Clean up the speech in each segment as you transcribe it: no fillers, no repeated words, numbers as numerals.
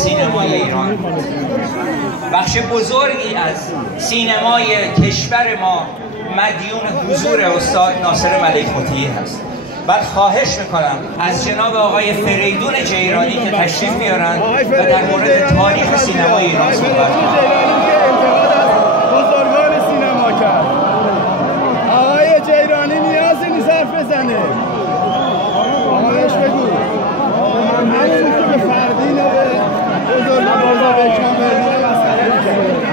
سینمای ایران. بخش بزرگی از سینمای کشور ما مدیون حضور استاد ناصر ملک مطیعی هست. بعد خواهش میکنم از جناب آقای فریدون جیرانی که تشریف بیارن و در مورد تاریخ سینمای ایران صحبت کنند. بزرگان سینما کرد. آقای جیرانی نیازی نیست حرف بزنه. آقایش بگو. همین که به فردین به بزرگان به کامریا مسئله کرد.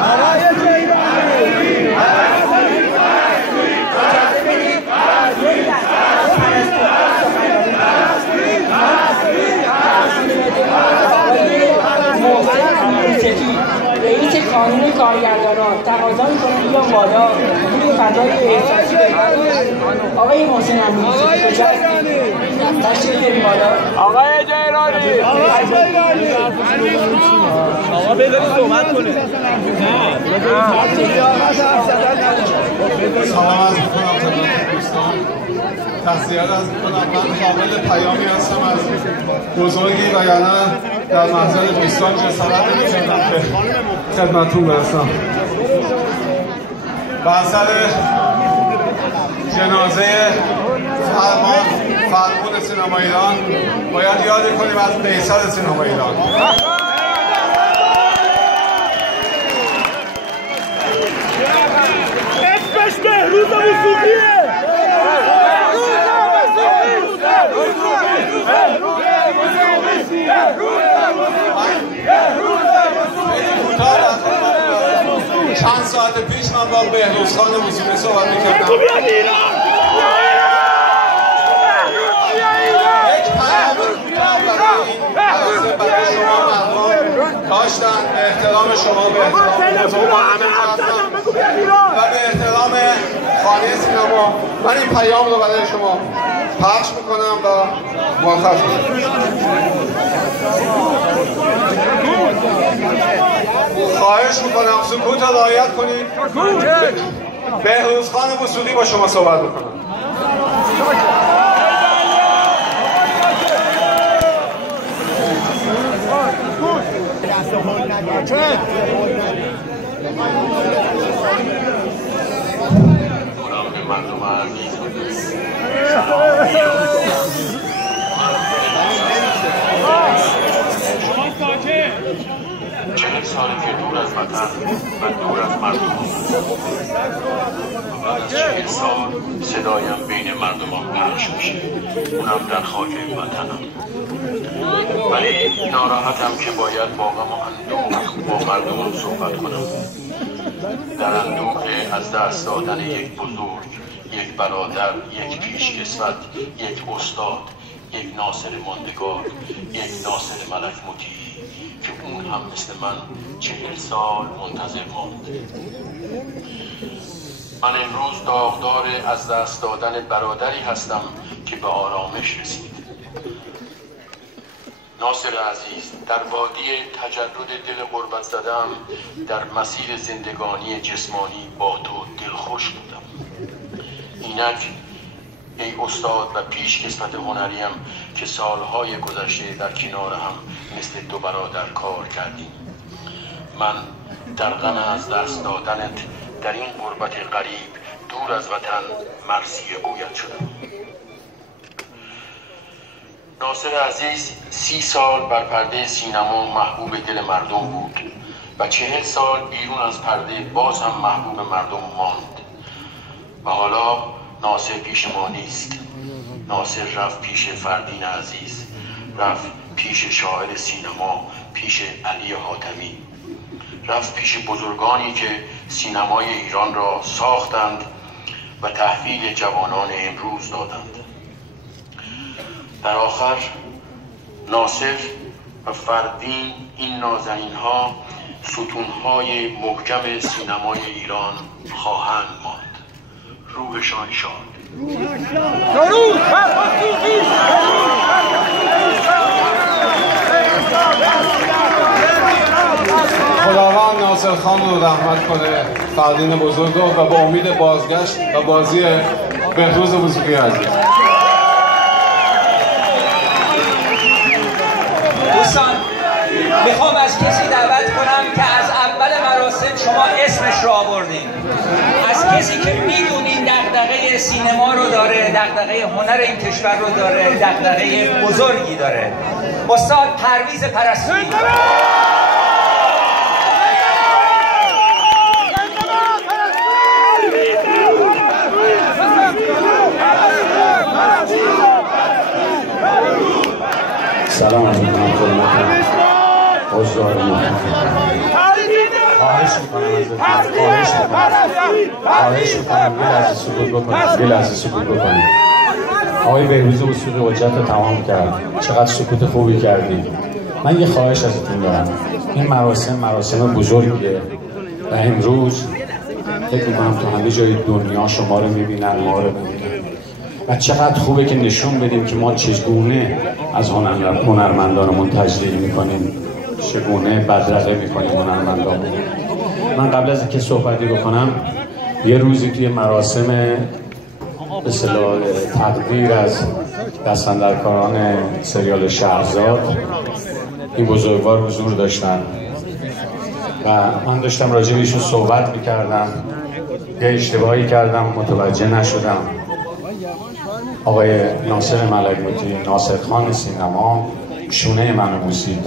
آقای جیرانی رئیس کانون کارگردانان تقاضا می‌کنه بیان بالا توی فضای احساسی آقای محسن امینی تشریف بیارید بالا. آقای جیرانی آقا بذارید صحبت کنه. سلام عرض می‌کنم خدمت دوستان. تسلیت عرض می‌کنم. من حامل پیامی هستم از بزرگی و یعنی در محضر دوستان جسارت نمی‌کردم که خدمتتون برسم. و اثر جنازه فرمون سینما ایران باید یاد کنیم از قیصر سینما ایران. اسمش بهروز وثوقیه. چند ساعت پیش من با بهروز خان وثوقی صحبت می‌کردم. یک پیام برای شما مردم داشتن به احترام شما، به احترام بزرگانی و به احترام خانه سینما. من این پیام رو برای شما پخش میکنم و مرخص میشم. خواهش میکنم سکوت رو رعایت کنید. بهروز خان وثوقی با شما صحبت میکنم. مردم عزیز 40 ساله که دور از وطن و دور از مردم. بعد از 40 سال صدایم بین مردمان پخش میشه، اونم در خاک وطنم. ولی ناراحتم که باید با غم و اندوه با مردمان صحبت کنم. در اندوه از دست دادن یک بزرگ، یک برادر، یک پیشکسوت، یک استاد، یک ناصر ماندگار، یک ناصر ملک مطیعی که اون هم مثل من 40 سال منتظر ماند. من امروز داغدار از دست دادن برادری هستم که به آرامش رسید. ناصر عزیز، در وادی تجرد دل غربت زدم، در مسیر زندگانی جسمانی با تو دلخوش بودم. اینک ای استاد و پیشکسوت هنریم که سالهای گذشته در کنار هم مثل دو برادر کار کردیم. من در غم از دست دادنت در این غربت غریب دور از وطن مرثیه گوید شدم. ناصر عزیز 30 سال بر پرده سینما محبوب دل مردم بود و 40 سال بیرون از پرده باز هم محبوب مردم ماند. و حالا ناصر پیش ما نیست. ناصر رفت پیش فردین عزیز، رفت پیش شاعر سینما، پیش علی حاتمی، رفت پیش بزرگانی که سینمای ایران را ساختند و تحویل جوانان امروز دادند. در آخر ناصر و فردین، این نازنین ها ستونهای محکم سینمای ایران خواهند ماند. روحشان شاد. خداوند ناصر خان رو رحمت کنه، فردین بزرگ و با امید بازگشت و بازی بهروز وثوقی عزیز. کسی که میدونین دغدغه سینما رو داره، دغدغه هنر این کشور رو داره، دغدغه بزرگی داره، استاد پرویز پرستویی. سلام علیکم خدمت حضار محترم. خواهش میکنم یه لحظه سکوت بکنید. آقای بهروز وصوقی حجت رو تمام کرد. چقدر سکوت خوبی کردید. من یه خواهش ازتون دارم. این مراسم بزرگیه و امروز فکر میکنم تو همه جای دنیا شما رو میبینن، ما رو میبینن و چقدر خوبه که نشون بدیم که ما چگونه از هنرمندانمون تجلیل میکنیم، چگونه بدرقه میکنیم هنرمندانمون. من قبل از اینکه صحبتی بکنم یه روزی توی مراسم به اصطلاح تقدیر از دستاندرکاران سریال شهرزاد این بزرگوار حضور داشتن و من داشتم راجع به ایشون صحبت میکردم، یه اشتباهی کردم، متوجه نشدم. آقای ناصر ملک‌مطیع، ناصر خان سینما شونه منو بوسید.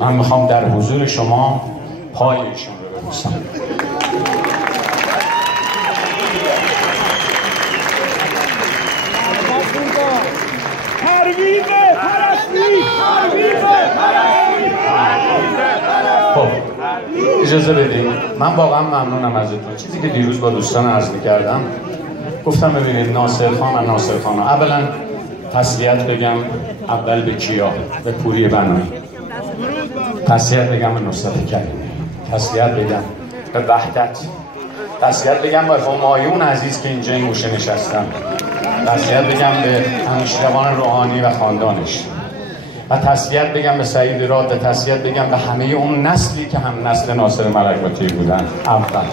من میخوام در حضور شما پای ایشون رو ببوسم. خب اجازه بدید، من واقعا ممنونم ازتون. چیزی که دیروز با دوستان عرض می‌کردم، گفتم ببینید ناصر خان اولا تسلیت بگم اول به کیا، به پوری بنایی، تسلیت بگم به نصرت کریمی، تسلیت بگم به وحدت، تسلیت بگم به همایون عزیز که اینجا این گوشه نشستن، تسلیت بگم به انوشیروان روحانی و خاندانش و تسلیت بگم به سعید راد و تسلیت بگم به همه اون نسلی که هم نسل ناصر ملک‌مطیع بودن اول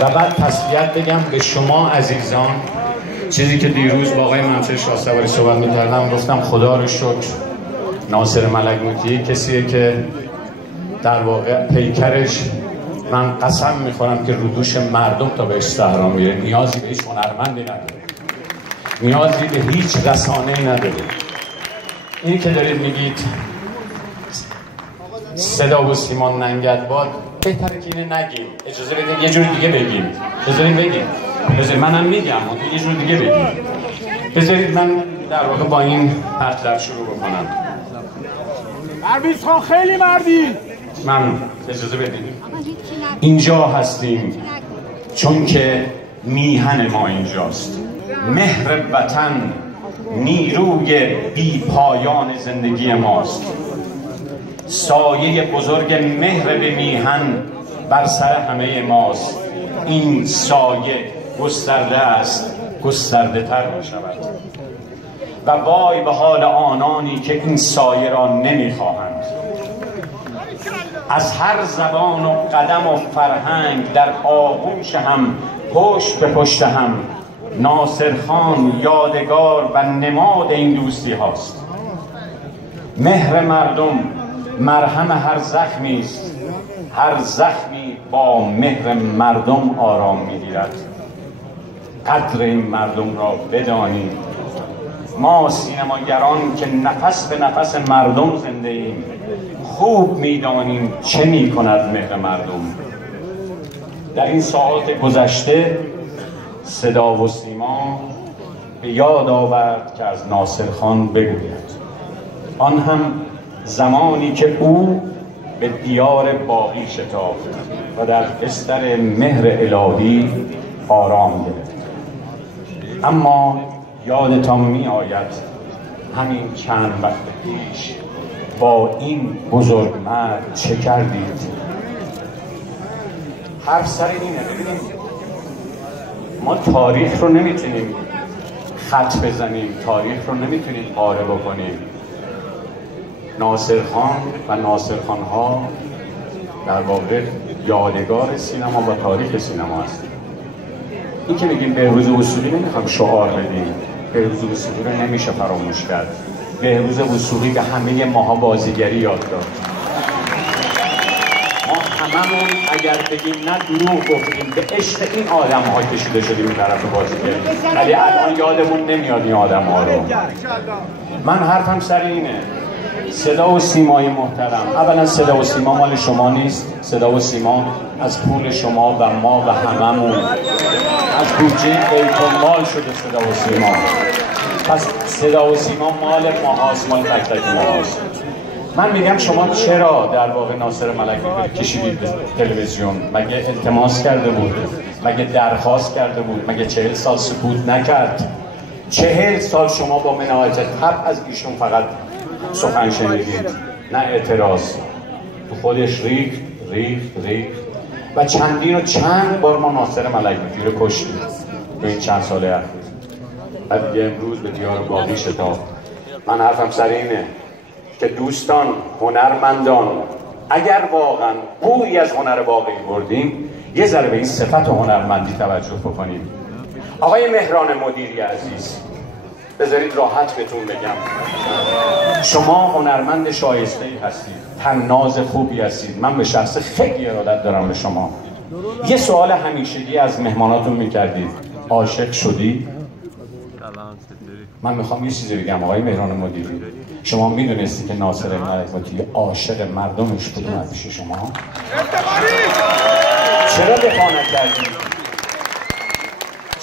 و بعد تسلیت بگم به شما عزیزان. چیزی که دیروز با آقای منصور شاهسواری صحبت می‌کردم، گفتم خدا رو شکر ناصر ملک‌مطیع کسیه که در واقع پیکرش من قسم می‌خورم که رو دوش مردم تا به استحرام میره، نیازی به هیچ هنرمندی نداره، نیازی به هیچ رسانه‌ای نداره. این که دارید میگید صدا و سیما ننگدباد، بهتره که اینه نگیم، اجازه بدید یه جور دیگه بگیم، بذارید بگیم، بذارید منم میگم یه جور دیگه بگیم، بذارید من در واقع با این مطلب شروع بکنم. پرویز خان خیلی مردی. من اجازه بدید اینجا هستیم چون که میهن ما اینجاست، مهر وطن نیروی بی پایان زندگی ماست، سایه بزرگ مهر به میهن بر سر همه ماست، این سایه گسترده است، گسترده تر می شود و وای به حال آنانی که این سایه را نمیخواهند. از هر زبان و قدم و فرهنگ در آغوش هم، پشت به پشت هم، ناصر خان یادگار و نماد این دوستی هاست. مهر مردم مرهم هر زخمی است، هر زخمی با مهر مردم آرام میگیرد. قدر این مردم را بدانید. ما سینماگران که نفس به نفس مردم زنده ایم، خوب میدانیم چه میکند مهر مردم. در این ساعات گذشته صدا و سیما به یاد آورد که از ناصر خان بگوید، آن هم زمانی که او به دیار باقی شتافت و در بستر مهر الهی آرام گرفت. اما یادتان می آید همین چند وقت پیش با این بزرگمرد چه کردید؟ حرف سر اینه. ببینید ما تاریخ رو نمیتونیم خط بزنیم، تاریخ رو نمیتونیم پاره بکنیم. ناصر خان و ناصر خان‌ها در واقع یادگار سینما و تاریخ سینما هست. این که بگیم بهروز وصوقی نمیخوام شعار بدیم، بهروز وصوقی رو نمیشه فراموش کرد. بهروز وصوقی به همه ماها بازیگری یاد داد. ما هممون اگر بگیم نه دروغ گفتیم، به عشق این آدم ها کشیده شدیم این طرف بازیگری، ولی الان یادمون نمیاد این آدم ها رو. من حرفم سر اینه، صدا و سیمای محترم، اولا صدا و سیما مال شما نیست، صدا و سیما از پول شما و ما و هممون از بودجه بیت المال شده صدا و سیما. پس صدا و سیما مال ماهاست، مال تک تک ماهاست. من میگم شما چرا در واقع ناصر ملک کشیدید به تلویزیون؟ مگه التماس کرده بود؟ مگه درخواست کرده بود؟ مگه 40 سال سکوت نکرد؟ 40 سال شما با مناعت طبع از ایشون فقط سخن شنیدید، نه اعتراض. خودش ریخت و چندین و چند بار ما ناصر ملک رو کشتیم به این چند ساله اخیر. و دیگه امروز به دیار باقی شتاب. من حرفم سر اینه که دوستان هنرمندان، اگر واقعا بویی از هنر واقعی بردیم، یه ذره به این صفت هنرمندی توجه بکنید. آقای مهران مدیری عزیز، بذارید راحت بهتون بگم، شما هنرمند شایسته‌ای هستید، طناز خوبی هستید، من به شخص خیلی ارادت دارم به شما. یه سوال همیشگی از مهماناتون میکردید، عاشق شدی؟ من میخوام یه چیزی بگم آقای مهران مدیری، شما میدونستی که ناصر ملک عاشق مردمش بودن پیش شما؟ چرا دفاع نکردید؟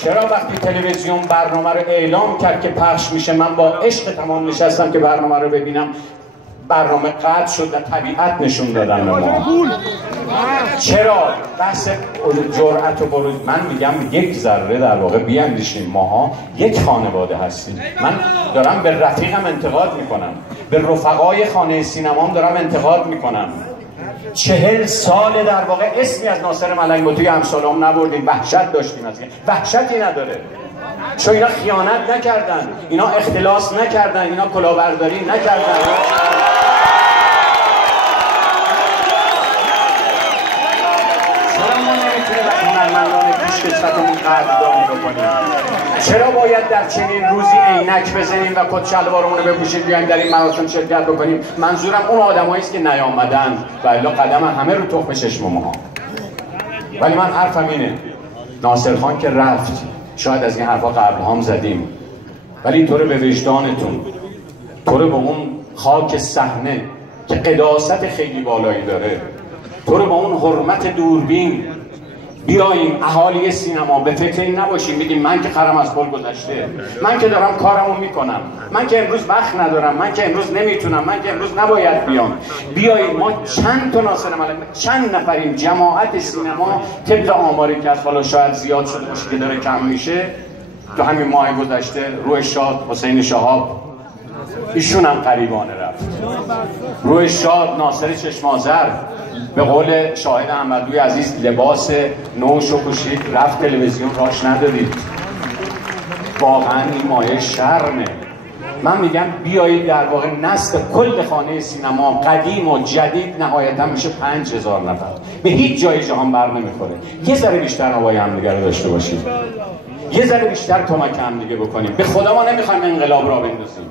چرا وقتی تلویزیون برنامه رو اعلام کرد که پخش میشه، من با عشق تمام نشستم که برنامه رو ببینم، برنامه قطع شد و طبیعت نشون دادن به ما؟ چرا بحث جرأت و بروز؟ من میگم یک ذره در واقع بیاندیشیم، ماها یک خانواده هستیم. من دارم به رفیقم انتقاد میکنم، به رفقای خانه سینمام دارم انتقاد میکنم. 40 سال در واقع اسمی از ناصر ملک توی امثالم نبردیم، وحشت داشتیم از این. وحشتی نداره، چون اینا خیانت نکردن، اینا اختلاس نکردن، اینا کلاهبرداری نکردن. چرا ما نمیتونیم از هنرمندان پیشکسوتمون قدردانی بکنیم؟ چرا باید در چنین روزی عینک بزنیم و کت شلوارمون رو بپوشیم بیایم در این مراسم شرکت بکنیم؟ منظورم اون آدمایی است که نیامدن و الا قدم همه رو تخم چشم ما. ولی من حرفم اینه، ناصر خان که رفت، شاید از این حرفا قبل هم زدیم، ولی تو رو به وجدانتون، تو رو به اون خاک صحنه که قداست خیلی بالایی داره، تو رو با اون حرمت دوربین بیاییم اهالی سینما به فکر این نباشیم بگیم من که خرم از پل گذشته، من که دارم کارمو میکنم، من که امروز وقت ندارم، من که امروز نمیتونم، من که امروز نباید بیام. بیاییم ما چند تا ناصر ملک، چند نفریم، جماعت سینما طبق آماری که از حالا شاید زیاد شده باشه که داره کم میشه، تو همین ماه گذشته روح شاد حسین شهاب، ایشون هم قریبانه رفت. روح شاد ناصر چشمازر، به قول شاهد احمدوی عزیز، لباس نوشو پوشید رفت تلویزیون راش ندادید. واقعا این مایه شرمه. من میگم بیایید در واقع نسل کل خانه سینما قدیم و جدید نهایتا میشه 5000 نفر، به هیچ جای جهان بر نمیخوره. یه ذره بیشتر هوای همدیگه رو داشته باشید، یه ذره بیشتر کمک همدیگه بکنیم. به خدا ما نمیخوایم انقلاب را بندازیم،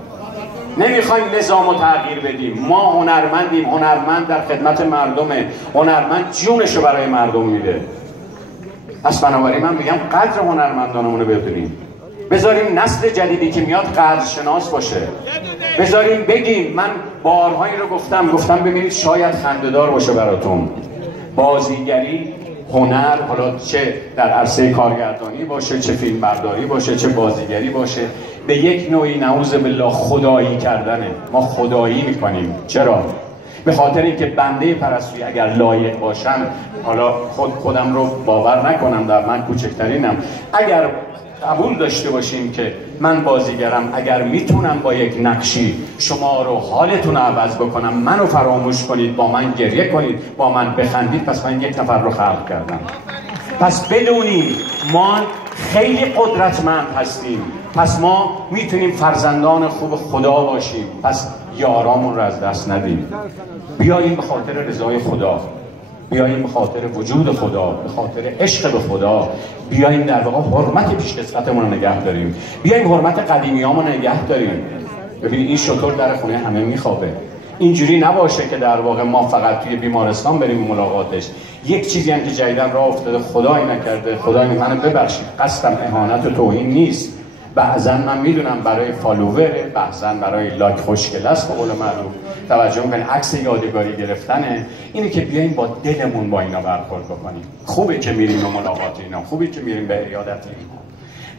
نمیخوایم نظام رو تغییر بدیم. ما هنرمندیم، هنرمند در خدمت مردمه، هنرمند جونشو برای مردم میده. پس بنابراین من میگم قدر هنرمندانمون رو بدونیم، بذاریم نسل جدیدی که میاد قدرشناس باشه، بذاریم بگیم. من بارهایی رو گفتم ببینید شاید خنده‌دار باشه براتون، بازیگری، هنر، حالا چه در عرصه کارگردانی باشه، چه فیلم برداری باشه، چه بازیگری باشه، به یک نوعی نعوذ بالله خدایی کردنه. ما خدایی میکنیم. چرا؟ به خاطر اینکه بنده پرستویی اگر لایق باشم، حالا خودم رو باور نکنم، در من کوچکترینم، اگر قبول داشته باشیم که من بازیگرم، اگر میتونم با یک نقشی شما رو حالتون رو عوض بکنم، منو فراموش کنید، با من گریه کنید، با من بخندید، پس من یک نفر رو خلق کردم. پس بدونید ما خیلی قدرتمند هستیم، پس ما میتونیم فرزندان خوب خدا باشیم. پس یارامون رو از دست ندیم. بیاییم به خاطر رضای خدا، بیاییم به خاطر وجود خدا، به خاطر عشق به خدا، بیاییم در واقع حرمت پیشکسوتمون رو نگه داریم، بیاییم حرمت قدیمیامون رو نگه داریم. ببینید این شطور در خونه همه میخوابه، اینجوری نباشه که در واقع ما فقط توی بیمارستان بریم ملاقاتش. یک چیزی هم که جدیدن راه افتاده، خدای نکرده، خدای منو ببخشید، قصدم اهانت و توهین نیست، بعضا من میدونم برای فالووره، بعضا برای لایک خوشگل است، به قول معروف توجه میکنین عکس یادگاری گرفتنه، اینه که بیایم با دلمون با اینا برخورد بکنیم. خوبه که میریم به ملاقات اینا، خوبه که میریم به عیادت اینا،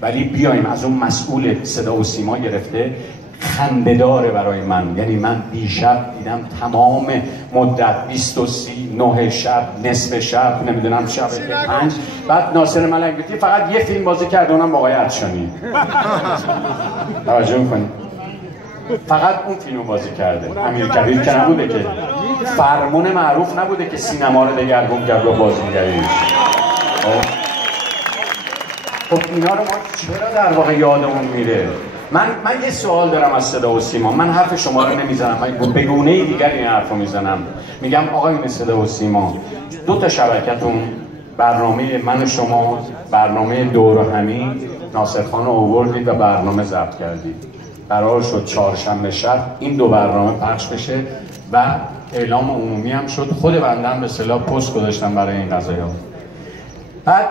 ولی بیایم از اون مسئول صدا و سیما گرفته خنده‌داره برای من. یعنی من دیشب دیدم تمام مدت 29 شب، نصف شب، نمیدونم شب 5، بعد ناصر ملک‌بیتی فقط یه فیلم بازی کرد، اونم با آقای عطشانی. توجه می‌کنید؟ فقط اون فیلمو بازی کرده. امیرکبیر که نبوده که، فرمون معروف نبوده که سینما رو دگرگون کرد با بازیگری. خب اینا رو ما چرا در واقع یادمون میره؟ من یه سوال دارم از صدا و سیما. من حرف شما رو نمیزنم، من به گونه دیگر این حرف رو میزنم. میگم آقایون صدا و سیما، 2 تا شبکتون برنامه من و شما، برنامه دور و همی، ناصر خان رو آوردید و برنامه ضبط کردید. قرار شد چهارشنبه شب این 2 برنامه پخش بشه و اعلام عمومی هم شد. خود بنده هم به اصطلاح پست گذاشتم برای این قضایا. بعد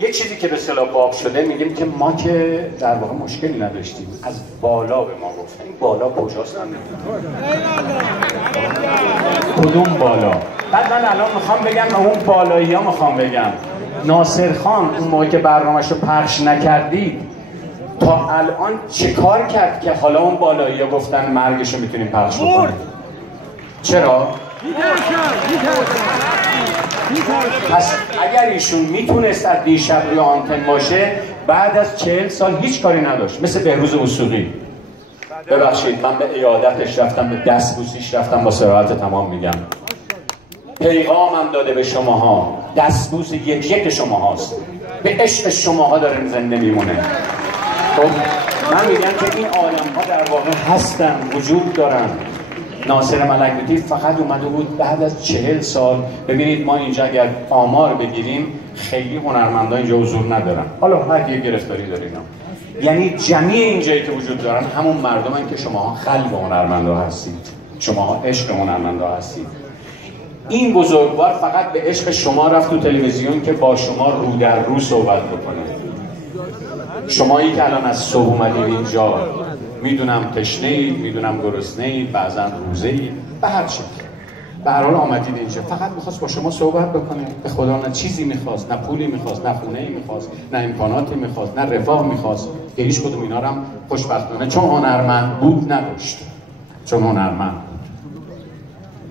یک چیزی که به اصطلاح باب شده، میگیم که ما که در واقع مشکلی نداشتیم، از بالا به ما گفتن. این بالا کجاست؟ کدوم بالا؟ بعد من الان میخوام بگم، اون بالایی ها میخوام بگم، ناصر خان اون موقع که برنامه‌شو پخش نکردید تا الان چه کار کرد که حالا اون بالایی ها گفتن مرگشو میتونیم پخش بکنیم؟ چرا؟ پس اگر ایشون میتونست از دیشب روی آنتن باشه، بعد از 40 سال هیچ کاری نداشت. مثل بهروز وثوقی، ببخشید من به عیادتش رفتم، به دستبوسیش رفتم، با صراحت تمام میگم، پیغامم داده به شماها، دستبوس یک شما هاست، به عشق شماها داره زنده میمونه. خب من میگم که این آدم ها در واقع هستن، وجود دارن. ناصر ملک‌بیتی فقط اومده بود بعد از 40 سال. ببینید ما اینجا اگر آمار بگیریم خیلی هنرمندان اینجا حضور ندارن، حالا هر یک گرفتاری داره اینا. یعنی جمعی اینجایی که وجود دارن همون مردمن که شماها قلب هنرمندا هستید، شماها عشق هنرمندا هستید. این بزرگوار فقط به عشق شما رفت تو تلویزیون که با شما رو در رو صحبت بکنه. شمایی که الان از صبح اومدید اینجا، میدونم تشنه‌اید، میدونم گرسنه‌اید، بعضا روزه‌اید، به هر شکل به هر حال آمدید اینجا، فقط می‌خواست با شما صحبت بکنه. به خدا نه چیزی می‌خواست، نه پولی می‌خواست، نه خونه‌ای می‌خواست، نه امکاناتی می‌خواست، نه رفاه می‌خواست. که هیچ کدوم اینا رو هم خوشبختانه چون هنرمند بود نداشت. چون هنرمند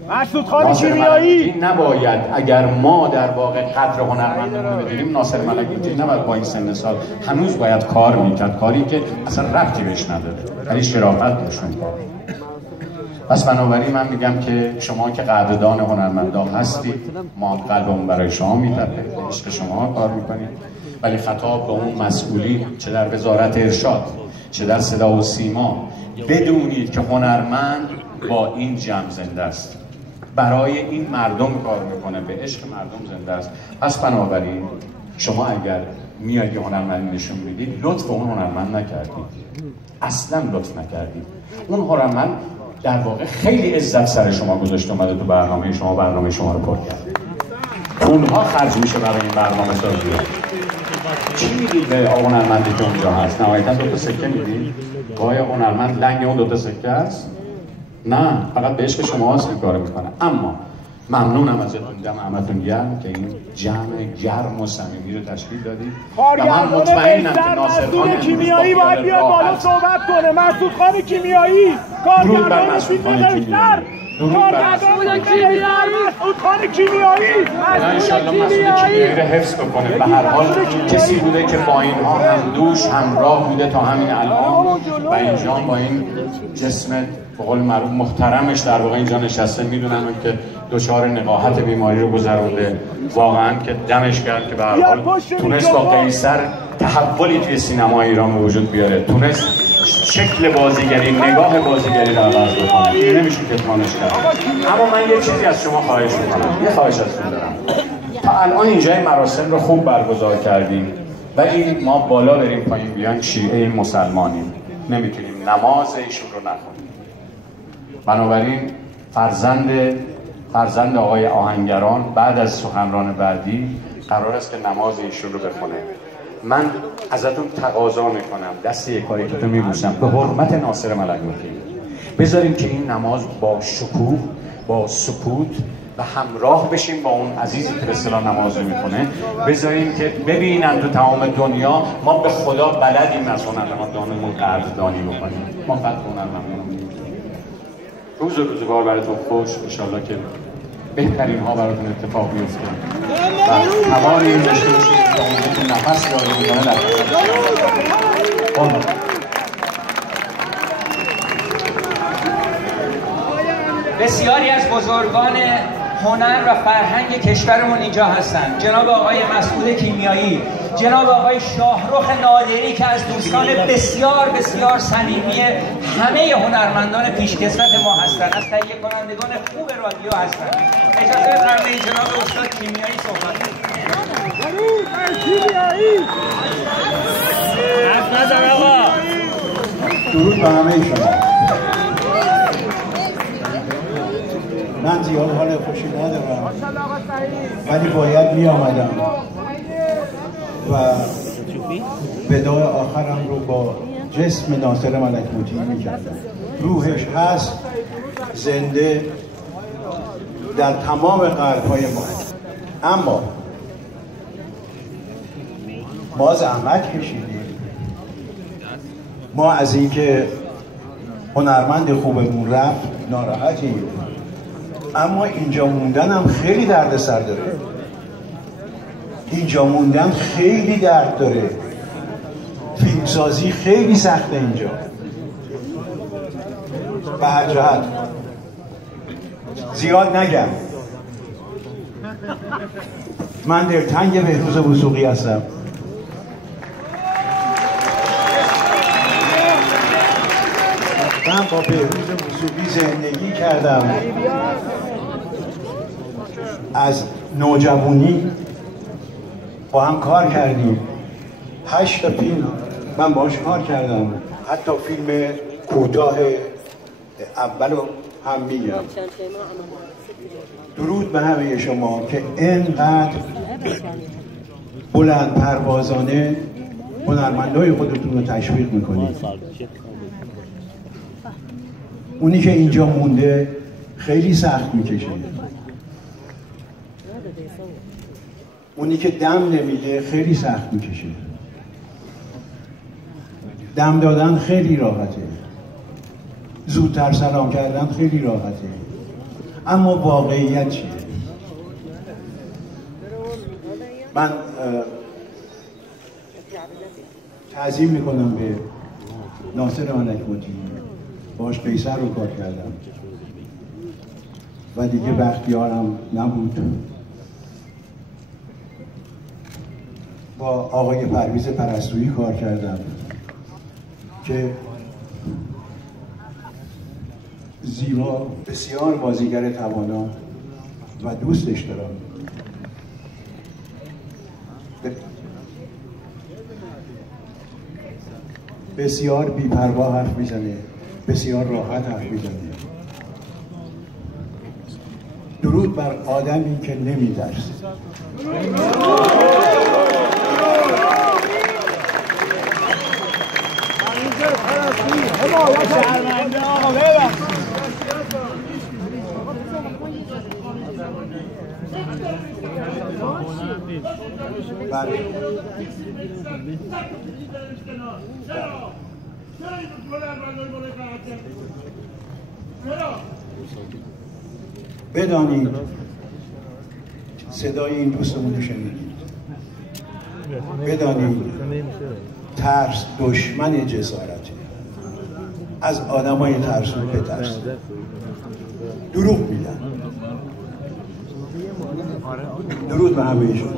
مسعود خان کیمیایی نباید، اگر ما در واقع قدر هنرمندمون رو بدونیم، ناصر ملک‌بیتی نباید با این سن سال هنوز باید کار میکرد، کاری که اصلا ربطی بهش نداره، ولی شرافت داشتون کار. پس بنابراین من میگم که شما که قدردان هنرمندا هستید، ما قلبمون برای شما میتپه، عشق شما کار میکنید، ولی خطاب به اون مسئولی، چه در وزارت ارشاد، چه در صدا و سیما، بدونید که هنرمند با این جمع زنده است، برای این مردم کار میکنه، به عشق مردم زنده است. پس بنابراین شما اگر میاد یه هنرمند نشون بدید، لطف اون هنرمند نکردید، اصلا لطف نکردید. اون هنرمند در واقع خیلی عزت سر شما گذاشته، اومده تو برنامه شما رو پر کرد، پولها خرج میشه برای این برنامه سازی. چی میگید به هنرمندی که اونجا هست؟ نهایتا 2 تا سکه میدید؟ آیا هنرمند لنگ اون 2 تا سکه است؟ نه، فقط به عشق شما هست این کار میکنه. اما ممنونم ازتون، دم همتون گرم که این جمع گرم و صمیمی رو تشکیل دادید و من مطمئنم که ناصر خان کیمیایی باید بیاد بالا صحبت کنه. مسعود خان کیمیایی، کارگردان فیلم نوشتر، کارگردان مسعود خان کیمیایی، انشالله مسعود کیمیایی رو حفظ بکنه. به هر حال کسی بوده که با اینها هم دوش همراه بوده تا همین الان و اینجا با این جسم به قول معروف محترمش در واقع اینجا نشسته. میدونم که دچار نقاهت بیماری رو گذرونده، واقعا که دمش کرد که به هر حال تونست با قیصر تحولی توی سینما ایران وجود بیاره، تونست شکل بازیگری، نگاه بازیگری رو عوض بکنه. این نمیشه کتمانش کرد. اما من یه چیزی از شما خواهش میکنم، یه خواهش ازتون دارم. تا الان اینجا مراسم رو خوب برگزار کردیم، ولی ما بالا بریم پایین بیان شیعه مسلمانیم، نمیتونیم نماز ایشون رو نخونیم. بنابراین فرزند آقای آهنگران بعد از سخنران بعدی قرار است که نماز ایشون رو بخونه. من ازتون تقاضا میکنم، دست یکایی که تو میبوسم به حرمت ناصر ملک‌مطیع، بذاریم که این نماز با شکوه، با سکوت و همراه بشیم با اون عزیزی که به اصطلاح نماز میکنه، بذاریم که ببینن تو تمام دنیا ما به خدا بلدیم از هنرمندانمون قدردانی بکنیم. ما فقط هنرمندانمون روز و روزگار براتون خوش، انشالله که بهترین ها براتون اتفاق بیفته و توان این داشته باشید که اونجا نفس داره میکنه در بسیاری از بزرگان هنر و فرهنگ کشورمون اینجا هستن. جناب آقای مسعود کیمیایی، جناب آقای شاهرخ نادری که از دوستان بسیار بسیار صمیمی همه هنرمندان پیشکسوت ما هستن، از تهیه کنندگان خوب رادیو هستن. اجازه بفرمایید جناب استاد کیمیایی صحبت کنید. درود به همه شما. من زیاد حال خوشی ندارم ولی باید می آمدم و وداع آخرم رو با جسم ناصر ملک‌مطیع می کردم. روحش هست زنده در تمام قلب‌های ما، اما ما زحمت کشیدیم. ما از اینکه هنرمند خوبمون رفت ناراحتیم، اما اینجا موندن هم خیلی دردسر داره. اینجا موندن خیلی درد داره. فیلمسازی خیلی سخته اینجا. به هر جهت زیاد نگم. من دلتنگ بهروز وثوقی هستم. من با بهروز وثوقی زندگی کردم از نوجوانی، با هم کار کردیم. 8 تا فیلم من باهاش کار کردم، حتی فیلم کوتاه اولو هم میگم. درود به همه شما که اینقدر بلند پروازانه هنرمندای خودتون رو تشویق میکنید. اونی که اینجا مونده خیلی سخت میکشه، اونی که دم نمیده خیلی سخت میکشه. دم دادن خیلی راحته، زودتر سلام کردن خیلی راحته، اما واقعیت چیه؟ من تعظیم میکنم به ناصر ملک‌مطیع، باش قیصر رو کار کردم و دیگه بختیارم نبود. با آقای پرویز پرستویی کار کردم که زیبا، بسیار بازیگر توانا و دوستش دارم. بسیار بی‌پروا حرف میزنه، بسیار راحت حرف میزنه. درود بر آدمی که نمی‌ترسه. بدانید صدای این دوستمون رو شنیدید. بدانید ترس دشمن جسارته. از آدمای ترسو بترسید. دروغ میگن. درود به همه شما.